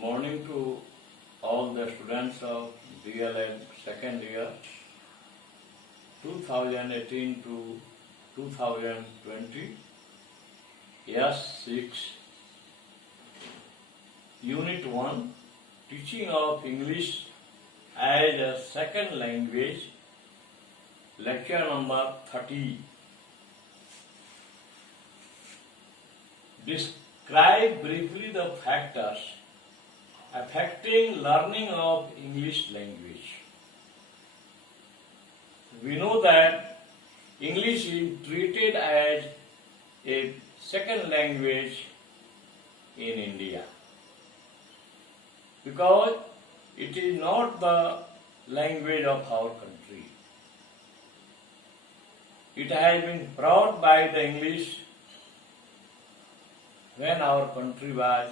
morning to all the students of DLM second year 2018 to 2020. Yes, 6 Unit 1 Teaching of English as a Second Language, Lecture number 30. Describe briefly the factors affecting learning of English language. We know that English is treated as a second language in India because it is not the language of our country. It has been brought by the English when our country was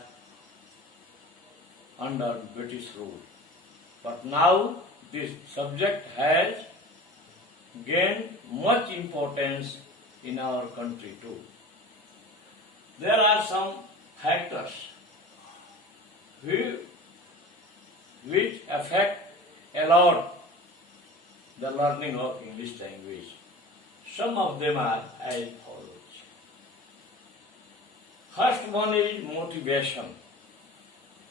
under British rule. But now this subject has gained much importance in our country too. There are some factors which affect a lot the learning of English language. Some of them are as follows. First one is motivation,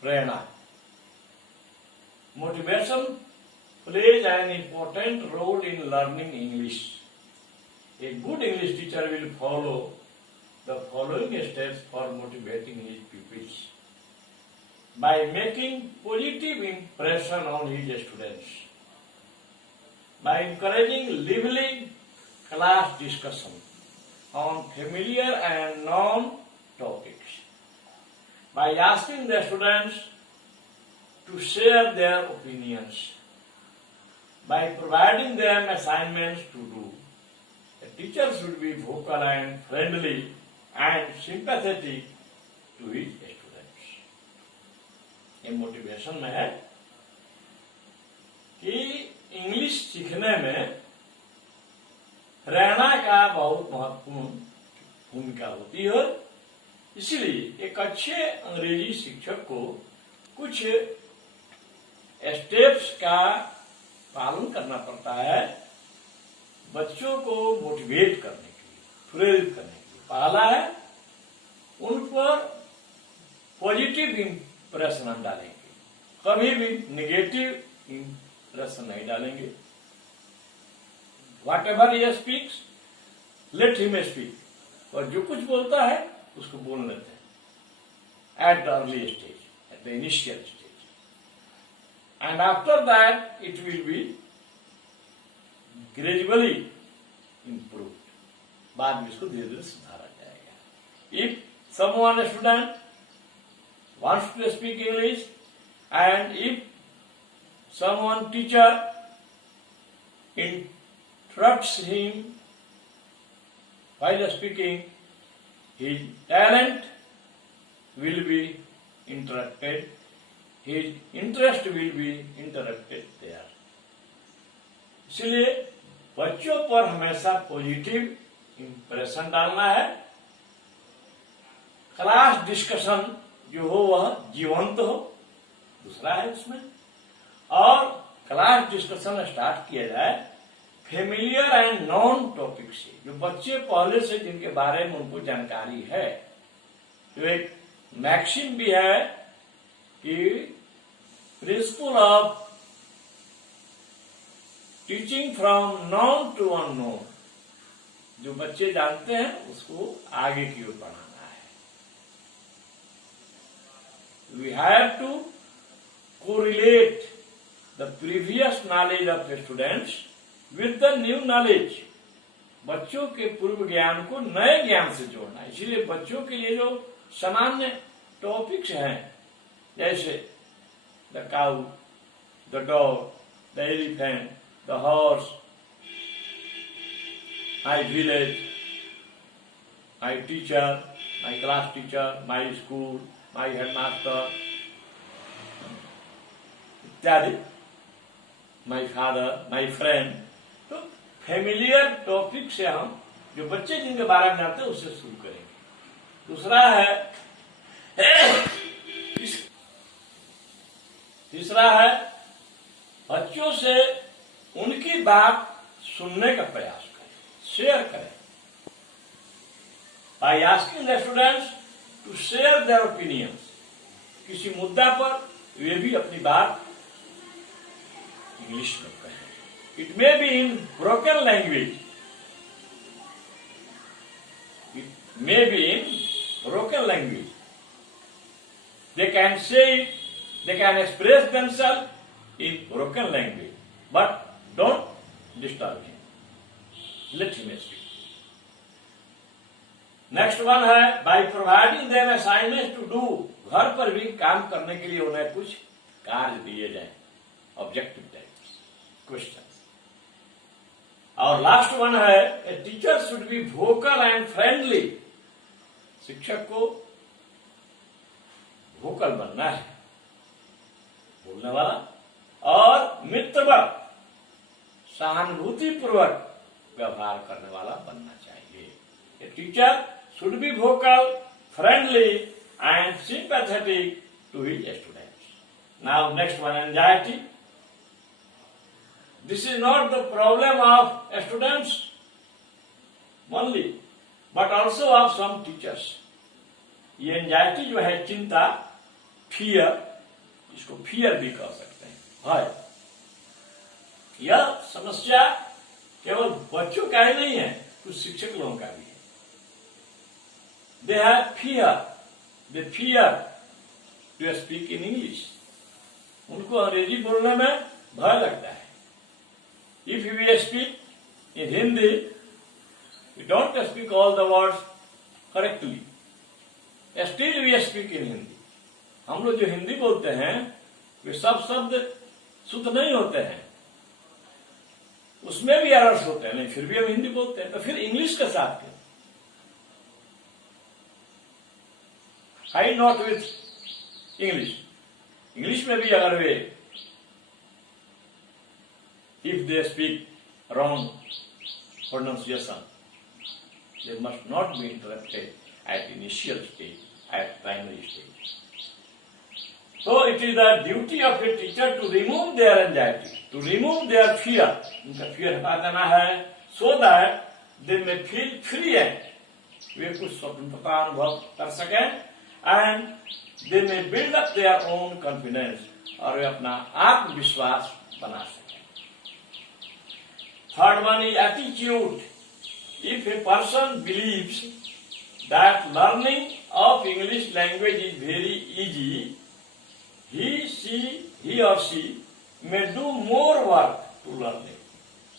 prerna. Motivation plays an important role in learning English. A good English teacher will follow the following steps for motivating his pupils. By making positive impression on his students. By encouraging lively class discussion on familiar and known topics. By asking the students to share their opinions. By providing them assignments to do. The teacher should be vocal and friendly and sympathetic to his students. ये मोटिवेशन में है कि इंग्लिश सीखने में प्रेरणा का बहुत महत्वपूर्ण भूमिका होती है। इसलिए एक अच्छे अंग्रेजी शिक्षक को कुछ स्टेप्स का पालन करना पड़ता है बच्चों को मोटिवेट करने के लिए, प्रेरित करने के लिए। पहला है उन पर पॉजिटिव इंप्रेशन हम डालेंगे, कभी भी नेगेटिव इंप्रेशन नहीं डालेंगे। What ever he speaks let him speak, और जो कुछ बोलता है उसको बोलने दें at the early stage, at the initial stage, and after that it will be gradually improve. बाद में इसको धीरे धीरे सुधारा जाएगा। If someone student wants to speak English and if someone teacher interrupts him while speaking, his talent will be interrupted, his interest will be interrupted there. इसलिए बच्चों पर हमेशा पॉजिटिव इंप्रेशन डालना है। क्लास डिस्कशन जो हो वह जीवंत हो, दूसरा है उसमें। और क्लास डिस्कशन स्टार्ट किया जाए फेमिलियर एंड नॉन टॉपिक से, जो बच्चे पहले से जिनके बारे में उनको जानकारी है। तो एक मैक्सिम भी है कि principle of teaching from known to unknown, जो बच्चे जानते हैं उसको आगे की ओर बढ़ाना है। We have to correlate the previous knowledge of the students with the new knowledge. बच्चों के पूर्व ज्ञान को नए ज्ञान से जोड़ना। इसीलिए बच्चों के लिए जो सामान्य टॉपिक्स हैं, जैसे the cow, the dog, the elephant, the horse, my village, my teacher, my class teacher, my school, माई हेडमास्टर इत्यादि, माई फादर, माई फ्रेंड। तो फेमिलियर टॉपिक से हम जो बच्चे जिनके बारे में जानते हैं उससे शुरू करेंगे। दूसरा है तीसरा है बच्चों से उनकी बात सुनने का प्रयास करें, शेयर करें। By asking the students to share their opinions, किसी मुद्दा पर वे भी अपनी बात इंग्लिश में कहें। It may be in broken language, it may be in broken language, they can say it, they can express themselves in broken language, but don't disturb him, let him speak. Next one है by providing them assignments to do, घर पर भी काम करने के लिए उन्हें कुछ कार्य दिए जाए, ऑब्जेक्टिव टाइप्स क्वेश्चंस। और लास्ट वन है a teacher should be vocal and friendly, शिक्षक को वोकल बनना है, बोलने वाला और मित्रवत सहानुभूति पूर्वक व्यवहार करने वाला बनना चाहिए। A teacher should be vocal, friendly and sympathetic to his students. Now next one, anxiety. This is not the problem of students only but also of some teachers. ये एंजाइटी जो है, चिंता, फियर, इसको फियर भी कह सकते हैं, भय, यह समस्या केवल बच्चों का ही नहीं है, कुछ शिक्षक लोगों का भी है। They have fear, they fear to speak in English, उनको अंग्रेजी बोलने में भय लगता है। If we speak in Hindi, we don't speak all the words correctly, still we speak in Hindi. हम लोग जो हिंदी बोलते हैं वे सब शब्द शुद्ध नहीं होते हैं, उसमें भी एरर्स होते हैं, नहीं फिर भी हम हिंदी बोलते हैं। तो फिर इंग्लिश के साथ क्यों? High not with English, English में भी अगर way if they speak wrong pronunciation, they must not be interrupted at initial stage, at primary stage. So it is the duty of a teacher to remove their anxiety, to remove their fear, उनका fear हटा देना है, so that they may feel free and वे कुछ स्वतंत्रता अनुभव कर सकें, and they may build up their own confidence, और वे अपना आत्मविश्वास बना सकें। Third one is attitude. If a person believes that learning of English language is very easy, he or she may do more work to learn it.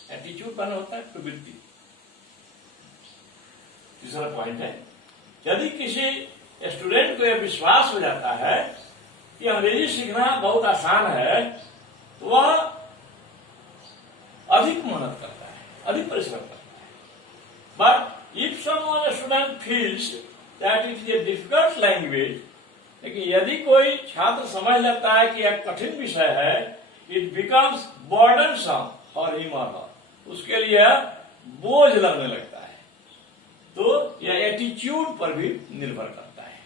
Attitude बना होता है प्रवृत्ति। तीसरा पॉइंट है, यदि किसी स्टूडेंट को यह विश्वास हो जाता है कि अंग्रेजी सीखना बहुत आसान है, तो वह अधिक मेहनत करता है, अधिक परिश्रम करता है। But if someone student feels that it is a difficult language, लेकिन यदि कोई छात्र समझ लेता है कि यह कठिन विषय है, it becomes burdensome for him or her, उसके लिए बोझ लगने लगता है। तो यह एटीट्यूड पर भी निर्भर करता है।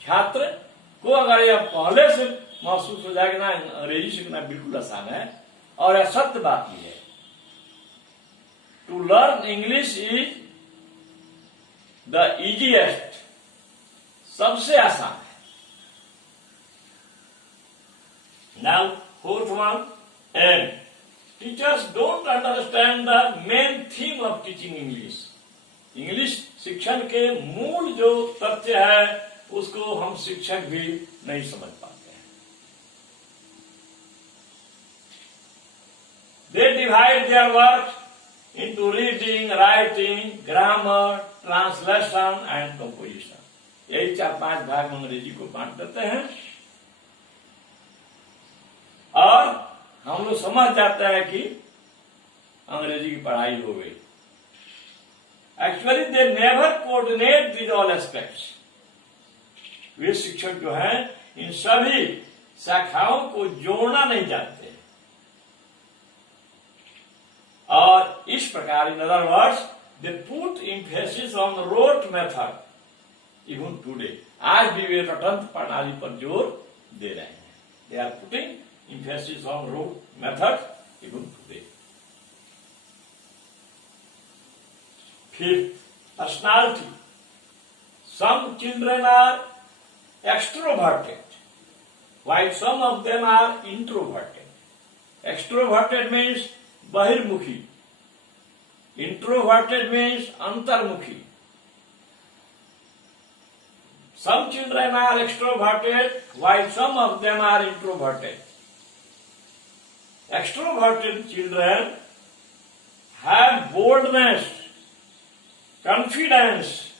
छात्र को अगर यह पहले से महसूस हो जाए कि ना अंग्रेजी सीखना बिल्कुल आसान है, और यह सत्य बात भी है, to learn English is the easiest, सबसे आसान है। Now fourth one, and teachers don't understand the main theme of teaching English. English शिक्षण के मूल जो तथ्य है उसको हम शिक्षक भी नहीं समझ पाते हैं। They divide their work into reading, writing, grammar, translation and composition. यही 4-5 भाग में अंग्रेजी को बांट देते हैं और हम लोग समझ जाते हैं कि अंग्रेजी की पढ़ाई हो गई। Actually they never coordinate these all aspects. वे शिक्षक जो हैं इन सभी शाखाओं को जोड़ना नहीं जानते, और इस प्रकार in other words they put emphasis on rote method even today. आज भी वे रटंत प्रणाली पर जोर दे रहे हैं। They are putting emphasis on root method even today. Fifth, personality. Some children are extroverted, while some of them are introverted. Extroverted means bahirmukhi. Introverted means antarmukhi. Some children are extroverted, while some of them are introverted. Extroverted children have boldness, confidence,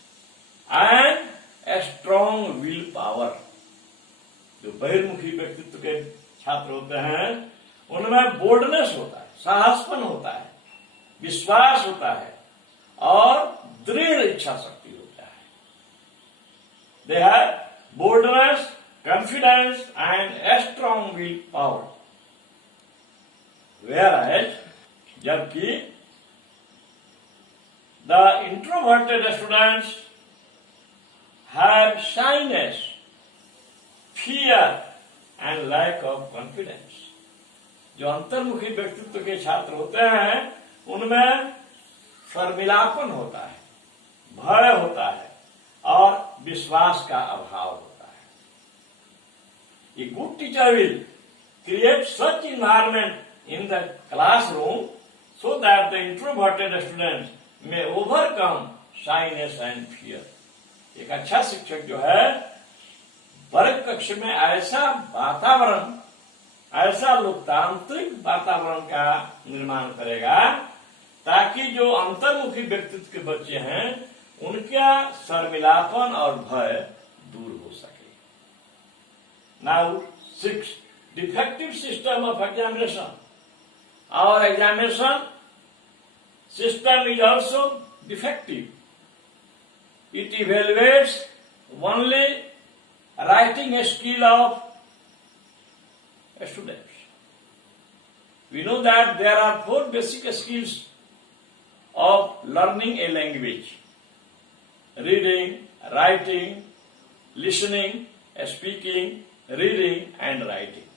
and a strong will power. जो बहिर्मुखी व्यक्तित्व के छात्र होते हैं उनमें बोल्डनेस होता है, साहसपन होता है, विश्वास होता है और दृढ़ इच्छा शक्ति होता है. They have boldness, confidence and a strong will power. Whereas, जबकि the introverted students have shyness, fear and lack of confidence. जो अंतर्मुखी व्यक्तित्व के छात्र होते हैं उनमें शर्मिलापन होता है, भय होता है और विश्वास का अभाव होता है. A good teacher will create such environment in the classroom so that the introverted students may overcome shyness and fear. एक अच्छा शिक्षक जो है वर्ग कक्ष में ऐसा वातावरण, ऐसा लोकतांत्रिक वातावरण का निर्माण करेगा ताकि जो अंतर्मुखी व्यक्तित्व के बच्चे हैं उनका शर्मिलापन और भय दूर हो सके. नाउ 6, defective system of examination. Our examination system is also defective. It evaluates only writing skill of students. We know that there are 4 basic skills of learning a language: reading, writing, listening, speaking, reading and writing.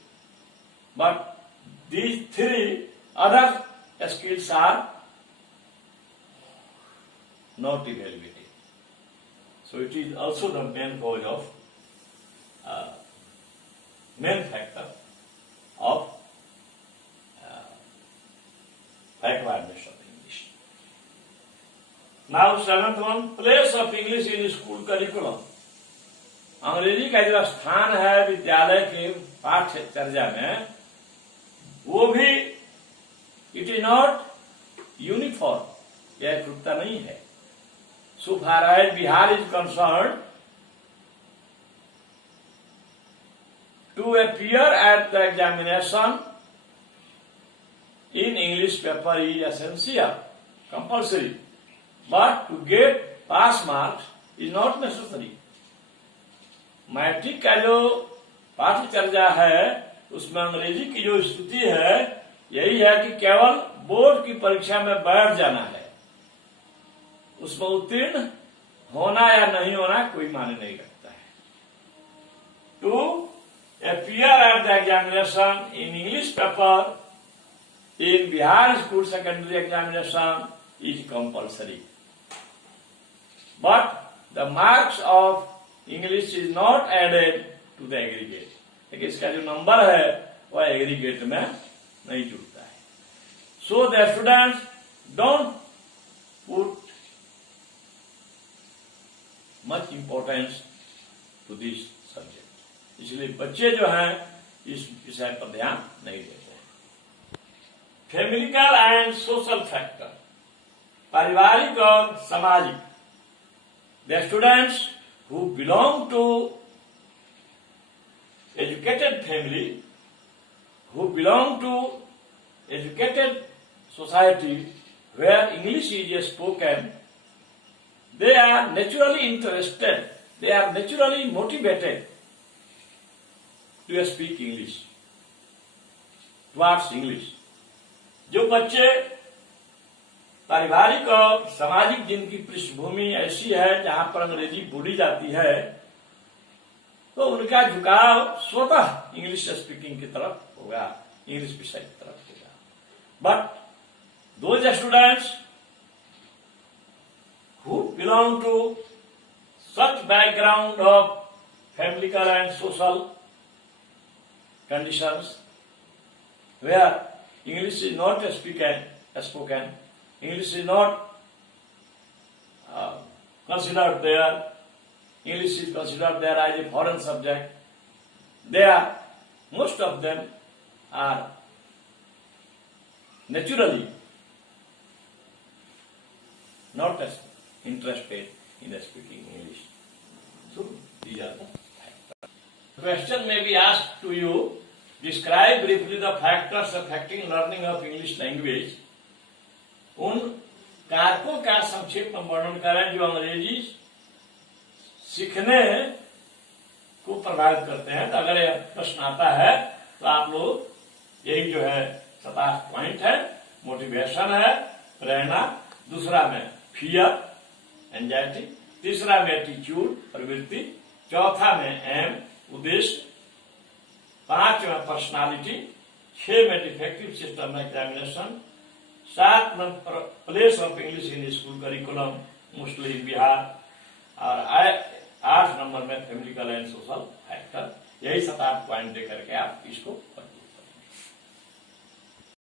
But these 3 other skills are not evaluated. So it is also the main cause of, main factor of acquirement of English. Now 7th one, place of English in school curriculum. अंग्रेजी का जो स्थान है विद्यालय के पाठ्यचर्या में वो भी इट इज नॉट यूनिफॉर्म, यह एकरूपता नहीं है. So far as Bihar is concerned, to appear at the examination in English paper is essential, compulsory, but to get pass marks is not necessary. Matric का जो पाठ्यचर्या है उसमें अंग्रेजी की जो स्थिति है यही है कि केवल बोर्ड की परीक्षा में बैठ जाना है, उसमें उत्तीर्ण होना या नहीं होना कोई मायने नहीं रखता है. To appear at the examination in English paper in Bihar school secondary examination is compulsory, but the marks of English is not added to the aggregate. लेकिन इसका जो नंबर है वह एग्रीगेट में नहीं जुड़ता है. So the students don't put much importance to this subject. इसलिए बच्चे जो हैं इस विषय पर ध्यान नहीं देते हैं. फैमिलिकल एंड सोशल फैक्टर, पारिवारिक और सामाजिक. The students who belong to educated family, who belong to educated society where English is spoken, they are naturally interested, they are naturally motivated to speak English, towards English. जो बच्चे पारिवारिक और सामाजिक जिनकी पृष्ठभूमि ऐसी है जहां पर अंग्रेजी बोली जाती है तो उनका झुकाव स्वतः इंग्लिश स्पीकिंग की तरफ होगा, इंग्लिश विषय की तरफ होगा। But those students who belong to such background of familial and social conditions where English is not spoken, English is not considered there, English is considered there as a foreign subject. Most of them are naturally not as interested in speaking English. So these are the factors. The question may be asked to you, describe briefly the factors affecting learning of English language. उन कारकों का संक्षेप में वर्णन करें जो अंग्रेजी सीखने को प्रभावित करते हैं। तो अगर यह प्रश्न आता है तो आप लोग यही जो है 7 पॉइंट है, मोटिवेशन है, प्रेरणा, दूसरा में फियर एंजाइटी, तीसरा में एटीट्यूड प्रवृत्ति, चौथा में एम उद्देश्य, 5 में पर्सनालिटी, 6 में डिफेक्टिव सिस्टम एग्जामिनेशन, 7 में place of English in school curriculum mostly in Bihar, और 8 नंबर में फैमिली एंड सोशल फैक्टर। यही 7 पॉइंट देकर के आप इसको